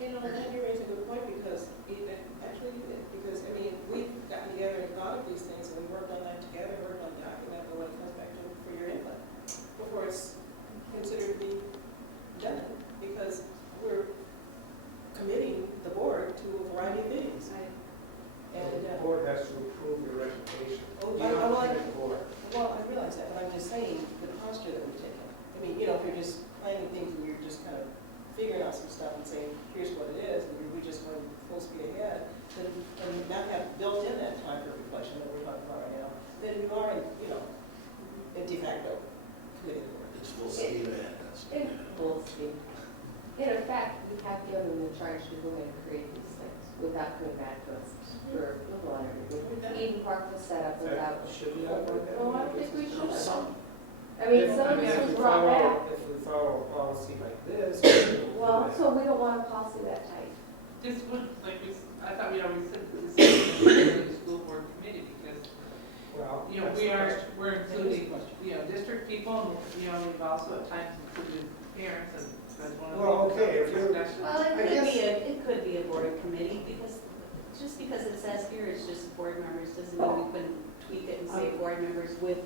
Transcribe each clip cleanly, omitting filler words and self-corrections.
you know, and you raise a good point because actually, because I mean, we've gotten together and thought of these things and we worked on that together, worked on the document, but when it comes back to for your input before it's considered to be done, because we're committing the board to a variety of things. And the board has to approve your recommendation. Oh, You I- don't I- commit the board. well, I realize that, but I'm just saying the posture that we've taken. I mean, you know, if you're just planning things and you're just kind of figuring out some stuff and saying, here's what it is, and we just going full speed ahead, then, and not have built in that time for reflection that we're talking about right now, then you are, you know, in de facto committing the board. It's full speed ahead. In full speed. In effect, we have given them the charge to go in and create these things without coming back to us for a little longer. Eden Park was set up without. Should we have like that? Well, I don't think we should have. Some, I mean, some of If this we was brought back. If we follow a policy like this. Well, so we don't want a policy that tight. This would, like, I thought we always said that this is the school board committee because, Well, you know, we're including, you know, district people, and, you know, we've also at times included parents and that's one of the. Well, okay, if you're- discussions. Well, I it guess- could be a board committee, because, just because it says here it's just board members, doesn't mean we couldn't tweak it and say board members with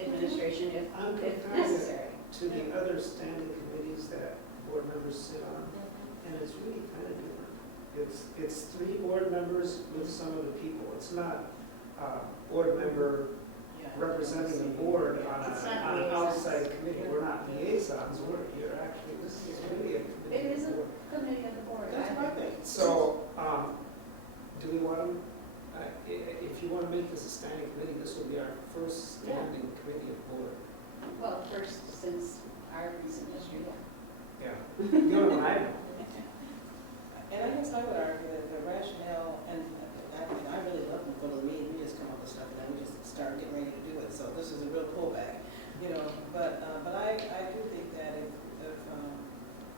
administration I'm if comparing it necessary. to the other standing committees that board members sit on, and it's really kind of different. It's 3 board members with some of the people. It's not board member representing the board on It's not an liaisons. outside committee. We're not liaisons, you're actually, this is really a committee. It is of the a board. committee of the board. That's my thing. So, do we want to, if you want to make this a standing committee, this will be our first standing committee of board. Well, first, since our recent history, Yeah. You know what I know. And I guess I would argue that the rationale, and I really love when we go to the meeting, we just come up with stuff and then we just start getting ready to do it. So this is a real pullback, you know. But I do think that if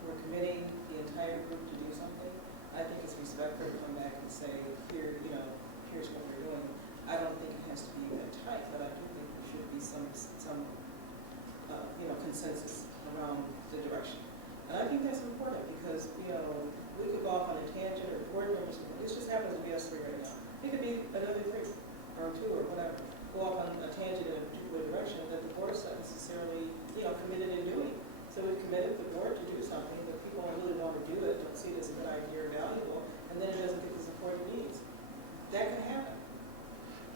we're committing the entire group to do something, I think it's respectful to come back and say, here, you know, here's what we're doing. I don't think it has to be that tight, but I do think there should be some you know, consensus around the direction. And I think that's important because, you know, we could go off on a tangent or board members, this just happens to be us 3 right now. It could be another 3 or 2 or whatever, go off on a tangent in a particular direction that the board's not necessarily, you know, committed in doing. So we've committed the board to do something, but people really want to do it, don't see it as a good idea or valuable, and then it doesn't get the support it needs. That could happen.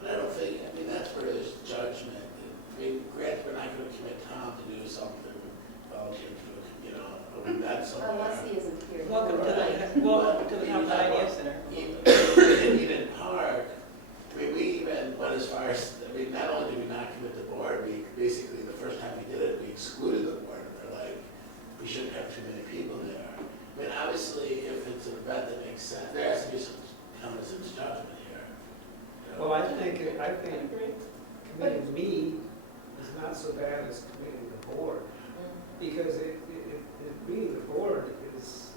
but I don't think, I mean, that's where there's judgment. I mean, granted, we're not going to commit Tom to do something, volunteer to, you know, we've got somewhere. Unless he isn't here. Welcome to the Town Idea Center. In Eden Park, I mean, we even went as far as, I mean, not only did we not commit the board, we basically, the first time we did it, we excluded the board. They're like, we shouldn't have too many people there. I mean, obviously, if it's an event that makes sense, there has to be some common sense judgment here. You know? Well, I think I agree. committing me is not so bad as committing the board, because it really, the board is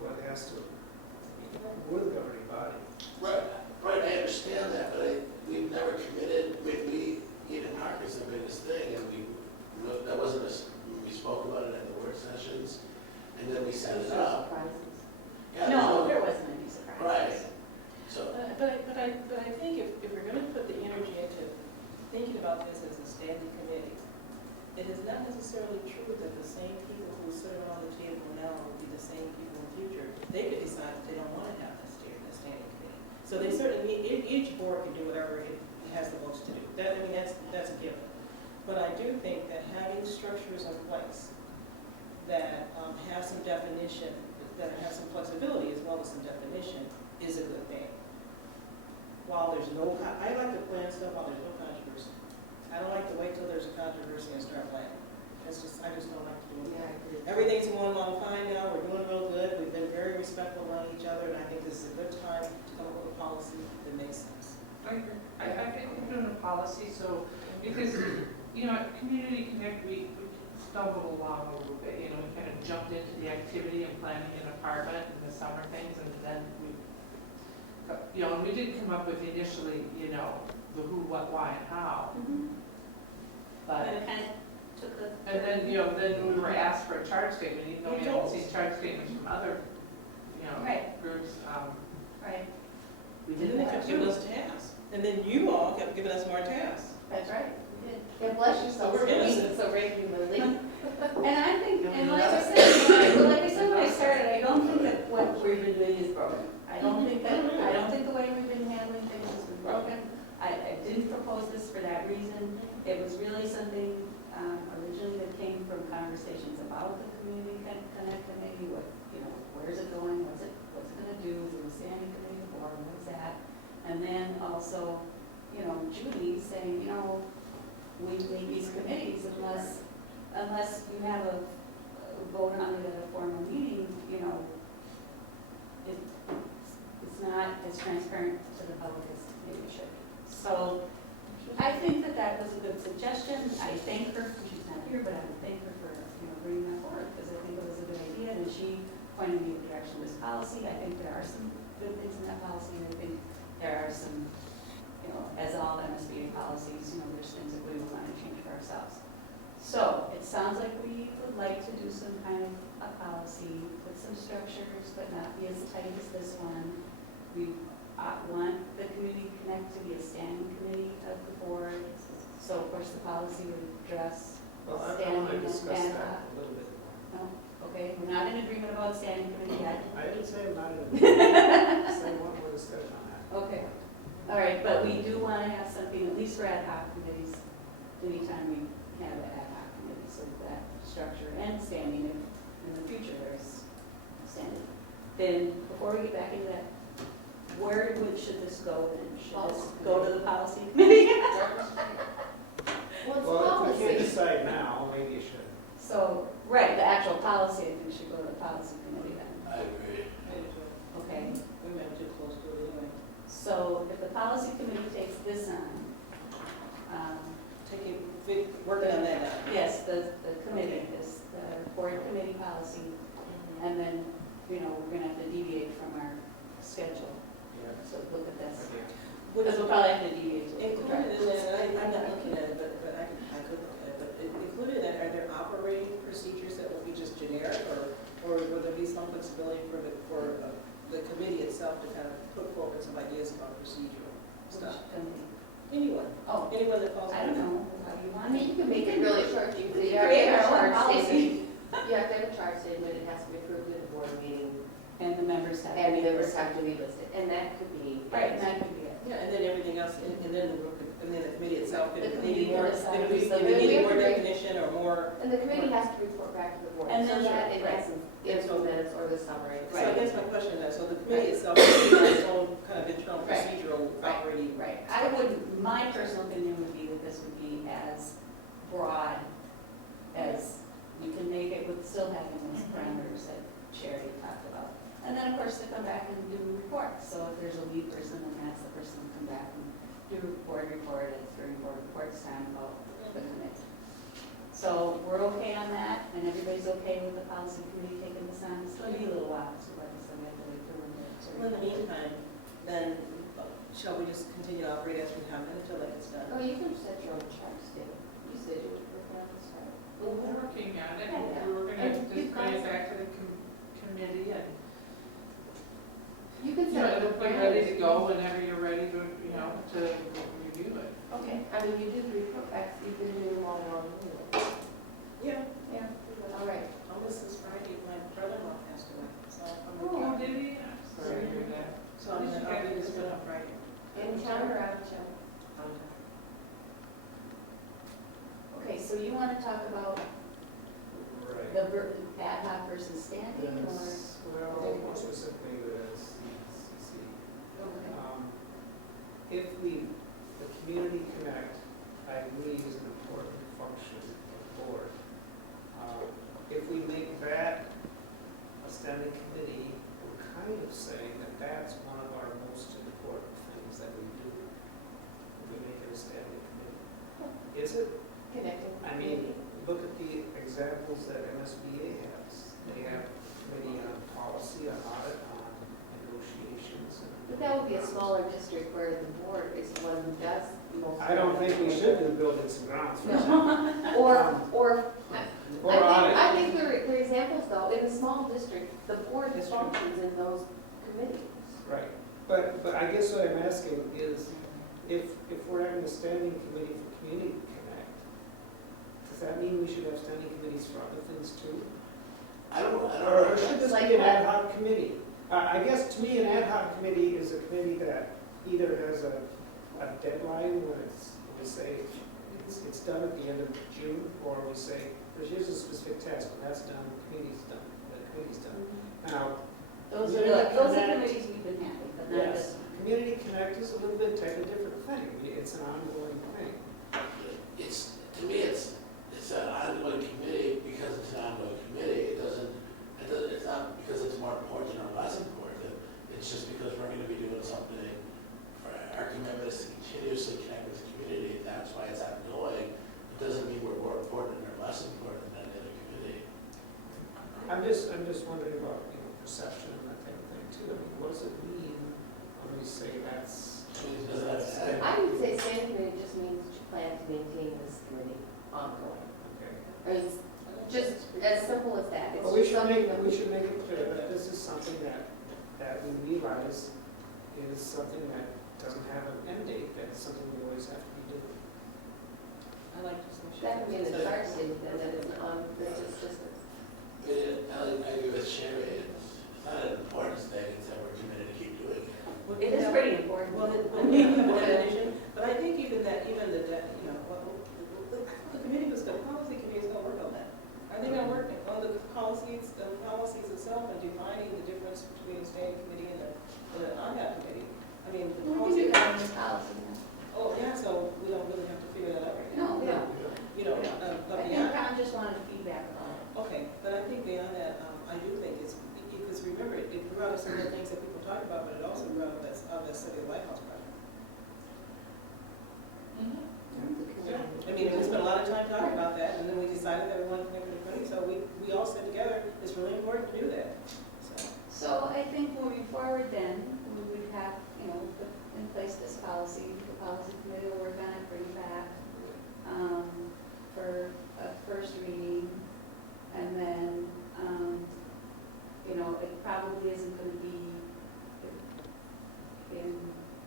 what has to, we're the governing body. Right, I understand that, but we've never committed, Eden Park is the biggest thing, and that wasn't we spoke about it at the work sessions, and then we set it up. Surprises. Yeah, No, there wasn't any surprise. Right, so, But I think if we're going to put the energy into thinking about this as a standing committee, it is not necessarily true that the same people who sit around the table now will be the same people in the future. They could decide that they don't want to have this standing committee. So they certainly, each board can do whatever it has the votes to do. I mean, that's a given. But I do think that having structures in place that have some definition, that have some flexibility as well as some definition, is a good thing. While there's no, I like to plan stuff while there's no controversy. I don't like to wait till there's a controversy and start planning. I just don't like to do Yeah, I that. agree. Everything's going along fine now, we're doing real good, we've been very respectful around each other, and I think this is a good time to come up with a policy that makes sense. I agree. I think we're doing a policy, so, because, you know, at Community Connect, we stumbled along a little bit, you know, we kind of jumped into the activity and planning an apartment and the summer things, and then we, you know, and we did come up with initially, you know, the who, what, why, and how, but, But it kind of took a. and then, you know, then we were asked for a charge statement, even though we haven't seen charge statements from other, you Right. groups, Right. We And did then they that kept giving too. us tasks, and then you all kept giving us more tasks. That's right, we did. Yeah, bless yourself, We're innocent. so regularly. And I think, and like I said, when I started, I don't think that what we've been doing is broken. I don't think the way we've been handling things has been broken. I didn't propose this for that reason. It was really something originally that came from conversations about the community connect committee, where's it going, what's it gonna do, is it a standing committee or what's that? And then also, Judy saying, we need these committees unless you have a vote on it at a formal meeting, it's not as transparent to the public as maybe it should be. So I think that was a good suggestion. I thank her, she's not here, but I would thank her for, bringing that forward, because I think it was a good idea, and she pointed me in the direction of this policy. I think there are some good things in that policy, and I think there are some, as all MSBA policies, there's things that we would want to change for ourselves. So it sounds like we would like to do some kind of a policy with some structures, but not be as tight as this one. We want the Community Connect to be a standing committee of the board. So of course the policy would address Well, I want standing to and discuss ad that hoc. a little bit more. No, okay, we're not in agreement about standing committee yet. I didn't say I'm not in agreement. I said I want more discussion on that. Okay, all right, but we do want to have something, at least for ad hoc committees, anytime we have an ad hoc committee, so that structure and standing, if in the future there's standing. Then, before we get back into that, should this go then? Should this go to the policy committee? Well, it's Well, if we can't policy. decide now, maybe you should. So, right, the actual policy, I think, should go to the policy committee then, I agree. okay? We went too close to it anyway. So, if the policy committee takes this on, Working on that now. yes, the committee, this, the board committee policy, and then, we're gonna have to deviate from our schedule, Yeah. so look at this. Okay. Because we'll probably have to deviate to Included in that, and I'm not looking at it, but I could look at it, but included in that, are there operating procedures that will be just generic, or will there be some flexibility for the committee itself to kind of put forward some ideas about procedural stuff? Anyone that falls. I don't know, how you I want mean, it. you can make it really short, you We can can create have our a own charge policy. statement. You have to have a charge statement, it has to be approved at the board meeting, And the members have to and be the members have to be listed, and that could be. Right, and that could be it. Yeah, and then everything else, and then the group, and then the committee itself, The if committee maybe more, can decide if we who's the- need more definition or more. And the committee has to report back to the board, And so then- that in right. essence gives the minutes or the summary. So I guess my question is, so the committee itself has its own kind of internal Right. procedural operating. Right, my personal opinion would be that this would be as broad as you can make it with still having those parameters that Sherry talked about. And then, of course, to come back and do reports, so if there's a lead person, then that's the person to come back and do a board report during board reports time about the committee. So we're okay on that, and everybody's okay with the policy committee taking this on. It's going to be a little while, so like I said, we have to wait for them to. Well, in the meantime, then shall we just continue to operate as we have been until that gets done? Oh, you can set your own charge statement, you said you would work on this, right? well, we're working on it, Yeah. we're gonna And just you bring it guys- back to the committee and, You can you know, set it'll up be ready to go whenever you're ready to, to review it. Okay. I mean, you did report back, you've been doing them all along. Yeah, Yeah. All right. almost this Friday, my brother-in-law passed away, so I'm. Oh, did he? I'm sorry to hear that. So I'm gonna, I'll do this one on Friday. In town or out of town? Okay, so you want to talk about Right. the ad hoc versus standing, or? Yes, well, more specifically the CCC. Okay. If the Community Connect, I believe, is an important function of the board. If we make that a standing committee, we're kind of saying that that's one of our most important things that we do. We make it a standing committee. Is it? Connecting. I mean, look at the examples that MSBA has. They have a committee on policy, on audit, on negotiations. But that would be a smaller district where the board is the one who does most. I don't think we should do buildings and grounds. for No. example. Or Or audit. I think there are examples though, in a small district, the board functions in those committees. Right, but I guess what I'm asking is, if we're having a standing committee for Community Connect, does that mean we should have standing committees for other things too? I don't Or know. should this Like be an what? ad hoc committee? I guess to me, an ad hoc committee is a committee that either has a deadline when we say it's done at the end of June, or we say, here's a specific task, when that's done, the committee's done. Now, Those Community are Connect. committees we've been having, but not yes, this one. Community Connect is a little bit a different thing. It's an ongoing thing. To me, it's an ongoing committee because it's an ongoing committee. It's not because it's more important or less important. It's just because we're going to be doing something. Our commitment is to continuously connect with the community. That's why it's ongoing. It doesn't mean we're more important or less important than any other committee. I'm just wondering about, perception and that kind of thing too. I mean, what does it mean when we say that's? I would say standing committee just means that you plan to maintain this committee ongoing. Okay. Or it's just as simple as that. It's But we just should something make that it clear that this is something that we realize is something that doesn't have an end date, that it's something we always have to be doing. I like this. That would be in the charge statement, then, that it's on, this is just, I agree with Sherry. It's not an importance thing. It's that we're committed to keep doing it. It is pretty important. Well, but I think even the committee was, the policy committee is going to work on that. Are they going to work on the policies itself and defining the difference between a standing committee and the on-that committee? I mean, the We policy. do that in the policy now. Oh, yeah, so we don't really have to figure that out right No, now. we don't. But I think beyond, Ron just wanted feedback on it. okay, but I think beyond that, I do think it's, because remember, it grew out of some of the things that people talk about, but it also grew out of the City Lighthouse project. I mean, we spent a lot of time talking about that, and then we decided that we wanted to connect with the committee, so we all said together, it's really important to do that, so. So I think moving forward then, we would have, put in place this policy. The policy committee will work on it, bring it back for a first reading. And then, it probably isn't going to be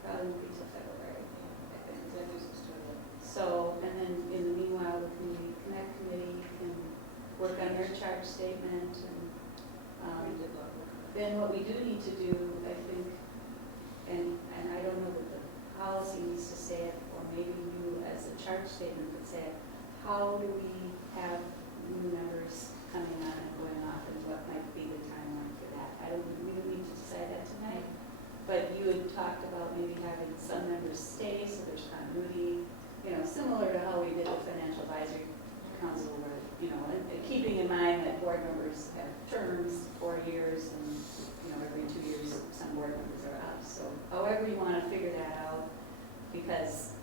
probably won't be till February, I think. So, and then in the meanwhile, the Community Connect Committee can work on their charge statement and then what we do need to do, I think, and I don't know that the policy needs to say it, or maybe you as a charge statement could say it, how do we have new members coming on and going off, and what might be the timeline for that? We don't need to decide that tonight, but you had talked about maybe having some members stay, so there's continuity, similar to how we did the Financial Advisory Council, where, and keeping in mind that board members have terms, 4 years, and, every 2 years, some board members are up. So however you want to figure that out, because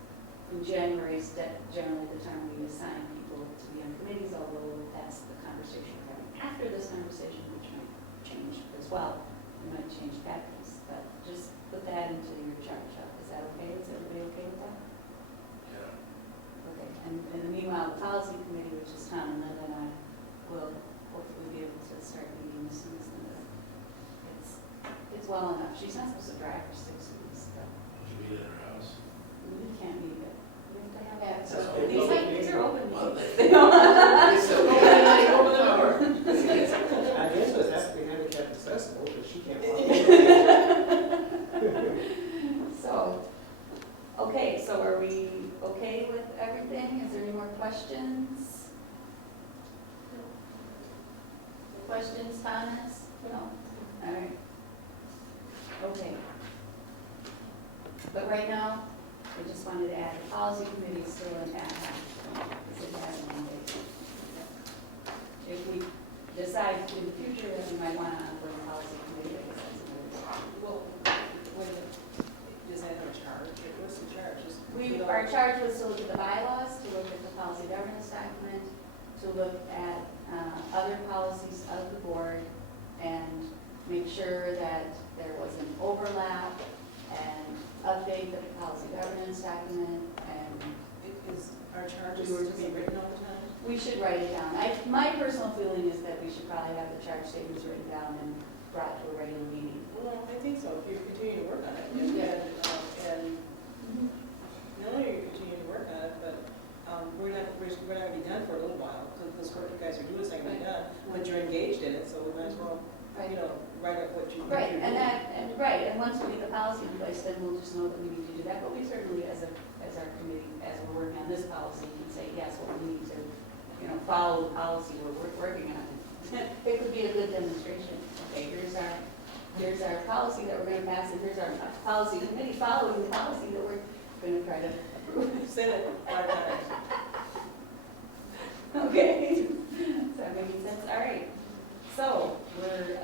in January is generally the time we assign people to be on committees, although that's the conversation we're having after this conversation, which might change as well. We might change patterns, but just put that into your charge up. Is that okay? Is everybody okay with that? Okay, and in the meanwhile, the policy committee, which is Tom and Linda and I, will hopefully be able to start meeting as soon as Linda it's well enough. She's not supposed to drive for 6 weeks, but Would you meet at her house? we can't meet it. We have to have that. That's So okay. these are open Well, meetings. they- It's okay. Open the door. I guess it has to be handicap accessible, but she can't walk. So, okay, so are we okay with everything? Is there any more questions? Questions, comments? No? All right. Okay. But right now, I just wanted to add, the policy committee is still an ad hoc, because it has a mandate. If we decide in the future that we might want to onboard a policy committee, I guess that's another. Well, is that our charge? What's the charge? Our charge was to look at the bylaws, to look at the policy governance document, to look at other policies of the board, and make sure that there was an overlap, and update the policy governance document, and Is our charges to be written all the time? we should write it down. My personal feeling is that we should probably have the charge statements written down and brought to a regular meeting. Well, I think so, if you continue to work on it, and not only are you continuing to work on it, but we're not gonna be done for a little while, because this work you guys are doing is not gonna be done, but you're engaged in it, so we might as well, Right. you know, write up what you. Right, and once we get the policy in place, then we'll just know that we need to do that, but we certainly, as our committee, as we're working on this policy, can say, yes, well, we need to, you know, follow the policy we're working on. It could be a good demonstration. Okay, here's our policy that we're gonna pass, and here's our policy committee following the policy that we're gonna try to approve. Said it 5 times. Okay, does that make sense? All right, so we're